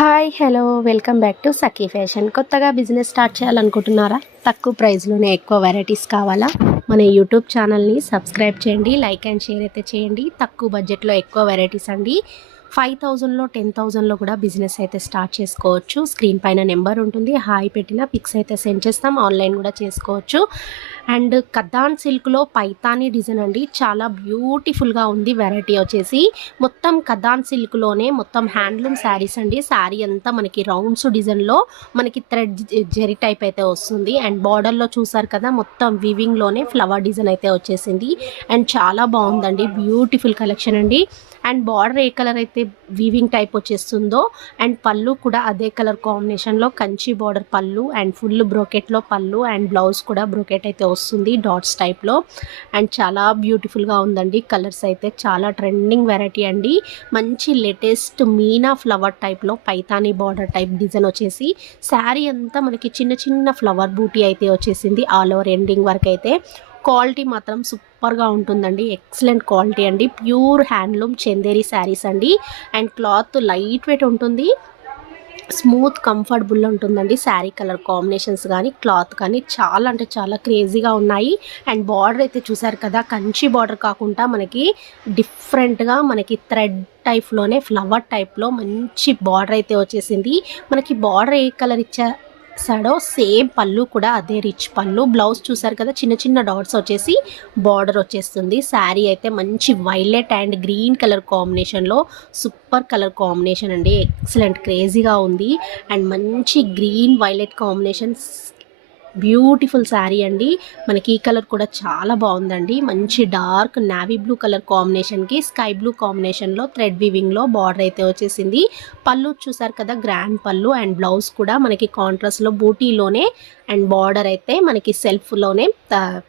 Hi hello welcome back to Sakhi fashion. కొత్తగా business start చేయాలనుకుంటున్నారా? తక్కువ ప్రైస్లోనే ఎక్కువ వెరైటీస్ కావాలా? మన యూట్యూబ్ ఛానల్ని సబ్స్క్రైబ్ చేయండి, లైక్ అండ్ షేర్ అయితే చేయండి. తక్కువ బడ్జెట్లో ఎక్కువ వెరైటీస్ అండి. 5,000లో 10,000లో కూడా బిజినెస్ అయితే స్టార్ట్ చేసుకోవచ్చు. స్క్రీన్ పైన నెంబర్ ఉంటుంది, హాయ్ పెట్టిన పిక్స్ అయితే సెండ్ చేస్తాం. ఆన్లైన్ కూడా చేసుకోవచ్చు. అండ్ కద్దాన్ సిల్క్లో పైతానీ డిజైన్ అండి, చాలా బ్యూటిఫుల్గా ఉంది. వెరైటీ వచ్చేసి మొత్తం కద్దాన్ సిల్క్లోనే మొత్తం హ్యాండ్లూమ్ శారీస్ అండి. శారీ అంతా మనకి రౌండ్స్ డిజైన్లో మనకి థ్రెడ్ జెరీ టైప్ అయితే వస్తుంది. అండ్ బార్డర్లో చూసారు కదా, మొత్తం వీవింగ్లోనే ఫ్లవర్ డిజైన్ అయితే వచ్చేసింది. అండ్ చాలా బాగుందండి, బ్యూటిఫుల్ కలెక్షన్ అండి. అండ్ బార్డర్ ఏ కలర్ అయితే వీవింగ్ టైప్ వచ్చేస్తుందో, అండ్ పళ్ళు కూడా అదే కలర్ కాంబినేషన్లో కంచి బార్డర్ పళ్ళు, అండ్ ఫుల్ బ్రోకెట్లో పళ్ళు, అండ్ బ్లౌజ్ కూడా బ్రోకెట్ అయితే వస్తుంది డాట్స్ టైప్లో. అండ్ చాలా బ్యూటిఫుల్గా ఉందండి. కలర్స్ అయితే చాలా ట్రెండింగ్ వెరైటీ అండి. మంచి లేటెస్ట్ మీనా ఫ్లవర్ టైప్లో పైతానీ బార్డర్ టైప్ డిజైన్ వచ్చేసి శారీ అంతా మనకి చిన్న చిన్న ఫ్లవర్ బూటీ అయితే వచ్చేసింది. ఆల్ ఓవర్ ఎండింగ్ వరకు అయితే క్వాలిటీ మాత్రం సూపర్గా ఉంటుందండి. ఎక్సలెంట్ క్వాలిటీ అండి. ప్యూర్ హ్యాండ్లూమ్ చందేరి శారీస్ అండి. అండ్ క్లాత్ లైట్ వెయిట్ ఉంటుంది, స్మూత్ కంఫర్టబుల్ ఉంటుందండి. శారీ కలర్ కాంబినేషన్స్ కానీ క్లాత్ కానీ చాలా అంటే చాలా క్రేజీగా ఉన్నాయి. అండ్ బార్డర్ అయితే చూసారు కదా, కంచి బార్డర్ కాకుండా మనకి డిఫరెంట్గా మనకి థ్రెడ్ టైప్లోనే ఫ్లవర్ టైప్లో మంచి బార్డర్ అయితే వచ్చేసింది. మనకి బార్డర్ ఏ కలర్ ఇచ్చాడో సేమ్ పళ్ళు కూడా అదే రిచ్ పళ్ళు. బ్లౌజ్ చూసారు కదా, చిన్న చిన్న డాట్స్ వచ్చేసి బార్డర్ వచ్చేస్తుంది. శారీ అయితే మంచి వైలెట్ అండ్ గ్రీన్ కలర్ కాంబినేషన్లో సూపర్ కలర్ కాంబినేషన్ అండి. ఎక్సలెంట్ క్రేజీగా ఉంది. అండ్ మంచి green violet combination beautiful sari అండి. మనకి ఈ కలర్ కూడా చాలా బాగుందండి. మంచి డార్క్ నావీ బ్లూ కలర్ కాంబినేషన్కి స్కై బ్లూ కాంబినేషన్లో థ్రెడ్ వీవింగ్లో బార్డర్ అయితే వచ్చేసింది. పళ్ళు చూసారు కదా, గ్రాండ్ పళ్ళు. అండ్ బ్లౌజ్ కూడా మనకి కాంట్రాస్ట్లో బూటీలోనే, అండ్ బార్డర్ అయితే మనకి సెల్ఫ్లోనే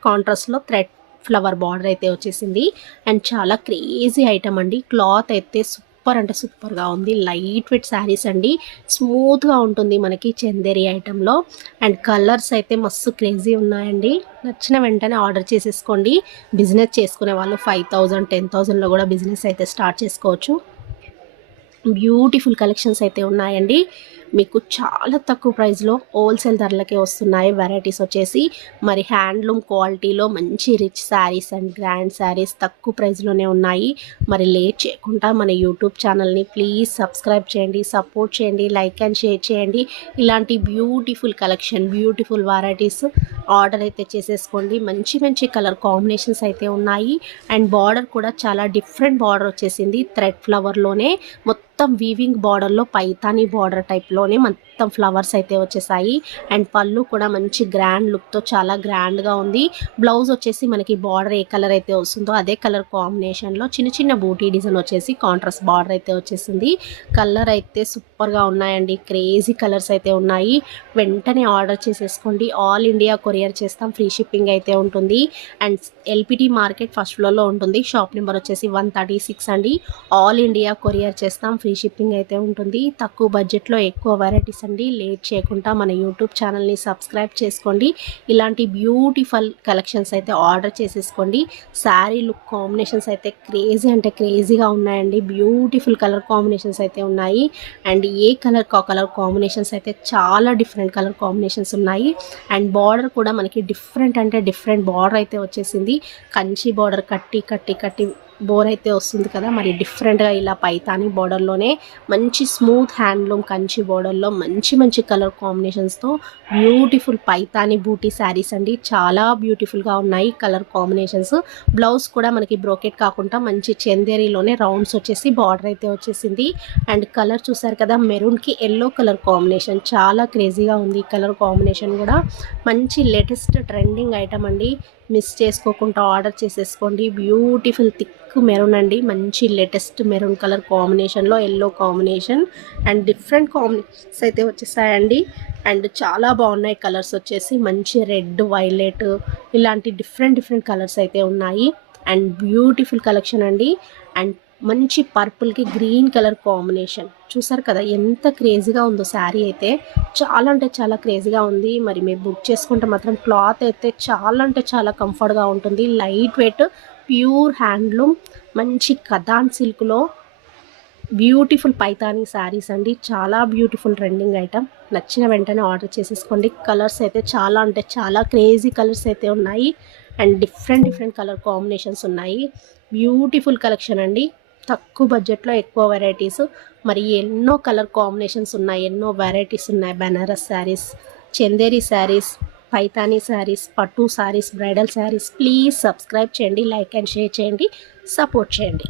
కాంట్రాస్ట్లో థ్రెడ్ ఫ్లవర్ బార్డర్ అయితే వచ్చేసింది. అండ్ చాలా క్రేజీ ఐటమ్ అండి. క్లాత్ అయితే సూపర్ అంటే సూపర్గా ఉంది. లైట్ వెయిట్ శారీస్ అండి, స్మూత్గా ఉంటుంది మనకి చందేరి ఐటెంలో. అండ్ కలర్స్ అయితే మస్తు క్రేజీ ఉన్నాయండి. నచ్చిన వెంటనే ఆర్డర్ చేసేసుకోండి. బిజినెస్ చేసుకునే వాళ్ళు 5,000 10,000లో కూడా బిజినెస్ అయితే స్టార్ట్ చేసుకోవచ్చు. బ్యూటిఫుల్ కలెక్షన్స్ అయితే ఉన్నాయండి. మీకు చాలా తక్కువ ప్రైస్లో హోల్సేల్ ధరలకే వస్తున్నాయి. వెరైటీస్ వచ్చేసి మరి హ్యాండ్లూమ్ క్వాలిటీలో మంచి rich saris and grand saris తక్కువ ప్రైస్లోనే ఉన్నాయి. మరి లేట్ చేయకుండా మన యూట్యూబ్ ఛానల్ని ప్లీజ్ సబ్స్క్రైబ్ చేయండి, సపోర్ట్ చేయండి, లైక్ అండ్ షేర్ చేయండి. ఇలాంటి beautiful collection, beautiful varieties order అయితే చేసేసుకోండి. మంచి మంచి కలర్ కాంబినేషన్స్ అయితే ఉన్నాయి. అండ్ బార్డర్ కూడా చాలా డిఫరెంట్ బార్డర్ వచ్చేసింది. థ్రెడ్ ఫ్లవర్లోనే మొత్తం వీవింగ్ బార్డర్లో పైతానీ బార్డర్ టైప్లోనే మొత్తం ఫ్లవర్స్ అయితే వచ్చేసాయి. అండ్ పళ్ళు కూడా మంచి గ్రాండ్ లుక్తో చాలా గ్రాండ్గా ఉంది. బ్లౌజ్ వచ్చేసి మనకి బార్డర్ ఏ కలర్ అయితే వస్తుందో అదే కలర్ కాంబినేషన్లో చిన్న చిన్న బూటీ డిజైన్ వచ్చేసి కాంట్రాస్ట్ బార్డర్ అయితే వచ్చేసింది. కలర్ అయితే సూపర్గా ఉన్నాయండి. క్రేజీ కలర్స్ అయితే ఉన్నాయి. వెంటనే ఆర్డర్ చేసేసుకోండి. ఆల్ ఇండియా కొరియర్ చేస్తాం, ఫ్రీ షిప్పింగ్ అయితే ఉంటుంది. అండ్ ఎల్పిటి మార్కెట్ ఫస్ట్ ఫ్లోర్లో ఉంటుంది. షాప్ నెంబర్ వచ్చేసి 136 అండి. ఆల్ ఇండియా కొరియర్ చేస్తాం, ఫ్రీ షిప్పింగ్ అయితే ఉంటుంది. తక్కువ బడ్జెట్లో ఎక్కువ వెరైటీస్ అండి. లేట్ చేయకుండా మన యూట్యూబ్ ఛానల్ని సబ్స్క్రైబ్ చేసుకోండి. ఇలాంటి బ్యూటిఫుల్ కలెక్షన్స్ అయితే ఆర్డర్ చేసేసుకోండి. శారీ లుక్ కాంబినేషన్స్ అయితే క్రేజీ అంటే క్రేజీగా ఉన్నాయండి. బ్యూటిఫుల్ కలర్ కాంబినేషన్స్ అయితే ఉన్నాయి. And A colour colour combinations అయితే చాలా డిఫరెంట్ కలర్ కాంబినేషన్స్ ఉన్నాయి. అండ్ బార్డర్ కూడా మనకి డిఫరెంట్ అంటే డిఫరెంట్ బార్డర్ అయితే వచ్చేసింది. కంచి బార్డర్ కట్టి కట్టి కట్టి బోర్ అయితే వస్తుంది కదా, మరి డిఫరెంట్గా ఇలా పైతానీ బార్డర్లోనే మంచి స్మూత్ హ్యాండ్లూమ్ కంచి బార్డర్లో మంచి మంచి కలర్ కాంబినేషన్స్తో బ్యూటిఫుల్ పైతానీ బూటీ శారీస్ అండి. చాలా బ్యూటిఫుల్గా ఉన్నాయి కలర్ కాంబినేషన్స్. బ్లౌజ్ కూడా మనకి బ్రోకెట్ కాకుండా మంచి చందేరిలోనే రౌండ్స్ వచ్చేసి బార్డర్ అయితే వచ్చేసింది. అండ్ కలర్ చూసారు కదా, మెరూన్కి ఎల్లో కలర్ కాంబినేషన్ చాలా క్రేజీగా ఉంది. కలర్ కాంబినేషన్ కూడా మంచి లేటెస్ట్ ట్రెండింగ్ ఐటమ్ అండి. మిస్ చేసుకోకుండా ఆర్డర్ చేసేసుకోండి. బ్యూటిఫుల్ థిక్ మెరూన్ అండి, మంచి లేటెస్ట్ మెరూన్ కలర్ కాంబినేషన్లో yellow combination and different combinations అయితే వచ్చేసాయండి. అండ్ చాలా బాగున్నాయి కలర్స్ వచ్చేసి మంచి రెడ్, వైలెట్ ఇలాంటి డిఫరెంట్ డిఫరెంట్ కలర్స్ అయితే ఉన్నాయి. అండ్ బ్యూటిఫుల్ కలెక్షన్ అండి. అండ్ మంచి పర్పుల్కి గ్రీన్ కలర్ కాంబినేషన్ చూసారు కదా, ఎంత క్రేజీగా ఉందో శారీ అయితే. చాలా అంటే చాలా క్రేజీగా ఉంది. మరి మీరు బుక్ చేసుకుంటే మాత్రం క్లాత్ అయితే చాలా అంటే చాలా కంఫర్ట్గా ఉంటుంది. లైట్ వెయిట్ ప్యూర్ హ్యాండ్లూమ్ మంచి కథాన్ సిల్క్లో బ్యూటిఫుల్ పైతానీ శారీస్ అండి. చాలా బ్యూటిఫుల్ ట్రెండింగ్ ఐటమ్. నచ్చిన వెంటనే ఆర్డర్ చేసేసుకోండి. కలర్స్ అయితే చాలా అంటే చాలా క్రేజీ కలర్స్ అయితే ఉన్నాయి అండ్ డిఫరెంట్ కలర్ కాంబినేషన్స్ ఉన్నాయి. బ్యూటిఫుల్ కలెక్షన్ అండి. తక్కువ బడ్జెట్లో ఎక్కువ వెరైటీస్, మరి ఎన్నో కలర్ కాంబినేషన్స్ ఉన్నాయి, ఎన్నో వెరైటీస్ ఉన్నాయి. బనారస్ శారీస్, చందేరి శారీస్, పైతానీ శారీస్, పట్టు saris, bridal saris. Please subscribe చేయండి, లైక్ అండ్ షేర్ చేయండి, సపోర్ట్ చేయండి.